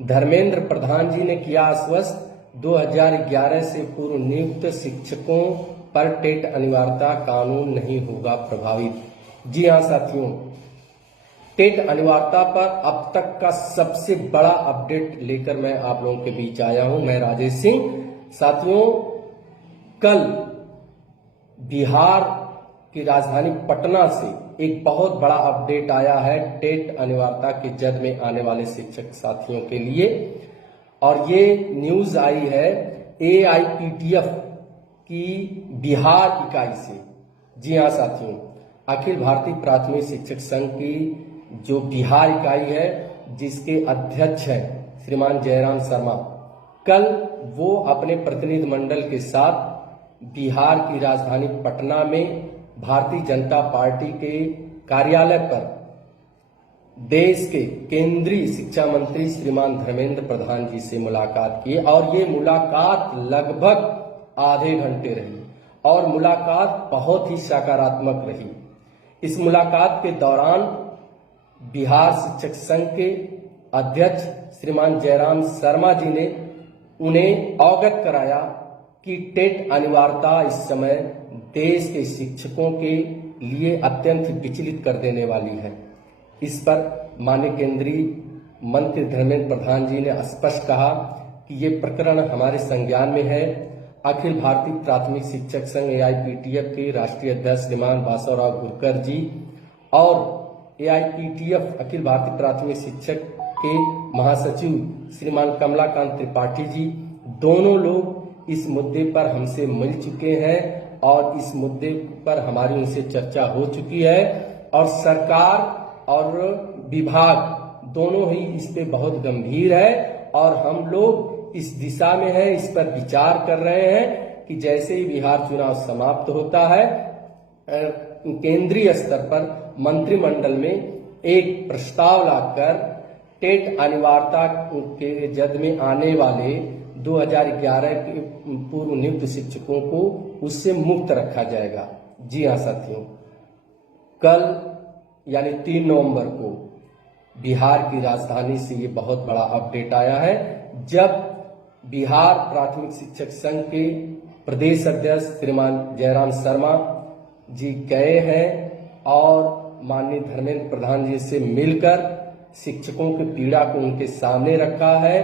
धर्मेंद्र प्रधान जी ने किया आश्वस्त 2011 से पूर्व नियुक्त शिक्षकों पर टेट अनिवार्यता कानून नहीं होगा प्रभावित। जी हाँ साथियों, टेट अनिवार्यता पर अब तक का सबसे बड़ा अपडेट लेकर मैं आप लोगों के बीच आया हूं। मैं राजेश सिंह। साथियों, कल बिहार की राजधानी पटना से एक बहुत बड़ा अपडेट आया है टेट अनिवार्यता के जद में आने वाले शिक्षक साथियों के लिए, और ये न्यूज आई है AIPTF की बिहार इकाई से। जी हाँ साथियों, अखिल भारतीय प्राथमिक शिक्षक संघ की जो बिहार इकाई है, जिसके अध्यक्ष हैं श्रीमान जयराम शर्मा, कल वो अपने प्रतिनिधि मंडल के साथ बिहार की राजधानी पटना में भारतीय जनता पार्टी के कार्यालय पर देश के केंद्रीय शिक्षा मंत्री श्रीमान धर्मेंद्र प्रधान जी से मुलाकात की, और ये मुलाकात लगभग आधे घंटे रही और मुलाकात बहुत ही सकारात्मक रही। इस मुलाकात के दौरान बिहार शिक्षक संघ के अध्यक्ष श्रीमान जयराम शर्मा जी ने उन्हें अवगत कराया कि टेट अनिवार्यता इस समय देश के शिक्षकों के लिए अत्यंत विचलित कर देने वाली है। इस पर माननीय केंद्रीय मंत्री धर्मेंद्र प्रधान जी ने स्पष्ट कहा कि ये प्रकरण हमारे संज्ञान में है। अखिल भारतीय प्राथमिक शिक्षक संघ AIPTF के राष्ट्रीय अध्यक्ष श्रीमान बासवराव गुरकर जी और AIPTF अखिल भारतीय प्राथमिक शिक्षक के महासचिव श्रीमान कमलाकांत त्रिपाठी जी, दोनों लोग इस मुद्दे पर हमसे मिल चुके हैं और इस मुद्दे पर हमारी उनसे चर्चा हो चुकी है, और सरकार और विभाग दोनों ही इस पे बहुत गंभीर है, और हम लोग इस दिशा में हैं, इस पर विचार कर रहे हैं कि जैसे ही बिहार चुनाव समाप्त होता है, केंद्रीय स्तर पर मंत्रिमंडल में एक प्रस्ताव लाकर टेट अनिवार्यता के जद में आने वाले 2011 के पूर्व नियुक्त शिक्षकों को उससे मुक्त रखा जाएगा। जी हाँ साथियों, कल यानी 3 नवंबर को बिहार की राजधानी से ये बहुत बड़ा अपडेट आया है, जब बिहार प्राथमिक शिक्षक संघ के प्रदेश अध्यक्ष श्रीमान जयराम शर्मा जी गए हैं और माननीय धर्मेंद्र प्रधान जी से मिलकर शिक्षकों की पीड़ा को उनके सामने रखा है।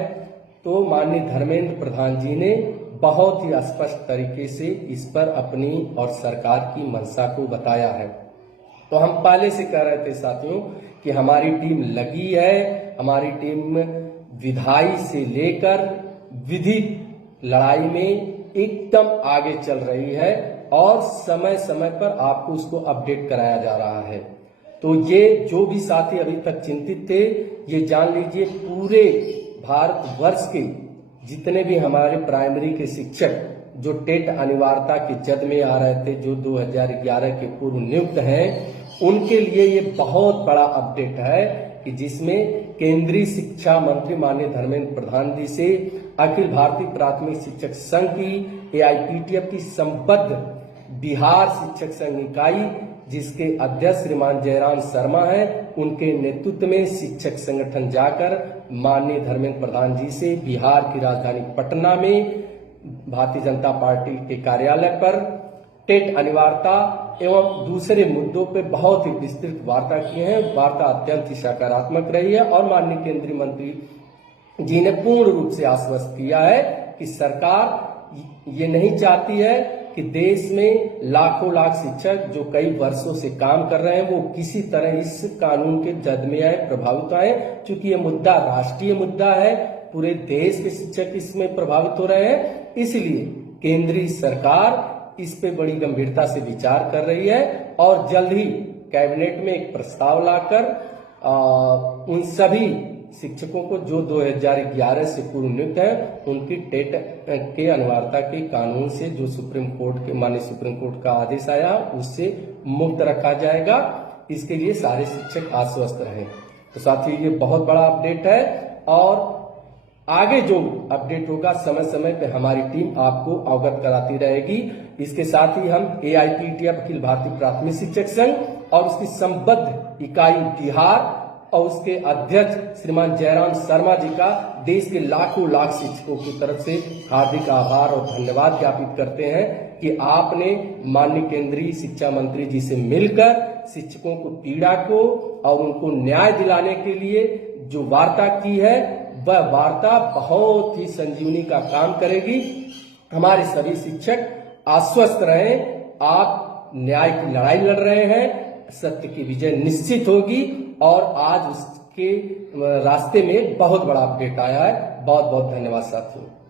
तो माननीय धर्मेंद्र प्रधान जी ने बहुत ही स्पष्ट तरीके से इस पर अपनी और सरकार की मंशा को बताया है। तो हम पहले से कह रहे थे साथियों कि हमारी टीम लगी है, हमारी टीम विधायी से लेकर विधिक लड़ाई में एकदम आगे चल रही है, और समय समय पर आपको उसको अपडेट कराया जा रहा है। तो ये जो भी साथी अभी तक चिंतित थे, ये जान लीजिए पूरे भारतवर्ष के जितने भी हमारे प्राइमरी के शिक्षक जो टेट अनिवार्यता के जद में आ रहे थे, जो 2011 के पूर्व नियुक्त हैं, उनके लिए ये बहुत बड़ा अपडेट है कि जिसमें केंद्रीय शिक्षा मंत्री माननीय धर्मेंद्र प्रधान जी से अखिल भारतीय प्राथमिक शिक्षक संघ की AIPTF की संबद्ध बिहार शिक्षक संघ इकाई, जिसके अध्यक्ष श्रीमान जयराम शर्मा हैं, उनके नेतृत्व में शिक्षक संगठन जाकर माननीय धर्मेंद्र प्रधान जी से बिहार की राजधानी पटना में भारतीय जनता पार्टी के कार्यालय पर टेट अनिवार्यता एवं दूसरे मुद्दों पर बहुत ही विस्तृत वार्ता किए हैं। वार्ता अत्यंत ही सकारात्मक रही है, और माननीय केंद्रीय मंत्री जी ने पूर्ण रूप से आश्वस्त किया है कि सरकार ये नहीं चाहती है कि देश में लाखों लाख शिक्षक जो कई वर्षों से काम कर रहे हैं, वो किसी तरह इस कानून के जद में आए, प्रभावित आए। चूंकि ये मुद्दा राष्ट्रीय मुद्दा है, पूरे देश के शिक्षक इसमें प्रभावित हो रहे हैं, इसलिए केंद्रीय सरकार इस पे बड़ी गंभीरता से विचार कर रही है, और जल्द ही कैबिनेट में एक प्रस्ताव लाकर उन सभी शिक्षकों को जो 2011 से पूर्व नियुक्त है, उनकी टेट के अनिवार्यता के कानून से जो सुप्रीम कोर्ट के माननीय सुप्रीम कोर्ट का आदेश आया, उससे मुक्त रखा जाएगा। इसके लिए सारे शिक्षक आश्वस्त रहे। तो साथियों, ये बहुत बड़ा अपडेट है, और आगे जो अपडेट होगा समय समय पे हमारी टीम आपको अवगत कराती रहेगी। इसके साथ ही हम AIPTF अखिल भारतीय प्राथमिक शिक्षक संघ और उसकी संबद्ध इकाई बिहार और उसके अध्यक्ष श्रीमान जयराम शर्मा जी का देश के लाखों लाख शिक्षकों की तरफ से हार्दिक आभार और धन्यवाद ज्ञापित करते हैं कि आपने माननीय केंद्रीय शिक्षा मंत्री जी से मिलकर शिक्षकों को पीड़ा को और उनको न्याय दिलाने के लिए जो वार्ता की है, वह वार्ता बहुत ही संजीवनी का काम करेगी। हमारे सभी शिक्षक आश्वस्त रहें, आप न्याय की लड़ाई लड़ रहे हैं, सत्य की विजय निश्चित होगी और आज उसके रास्ते में बहुत बड़ा अपडेट आया है। बहुत बहुत धन्यवाद साथियों।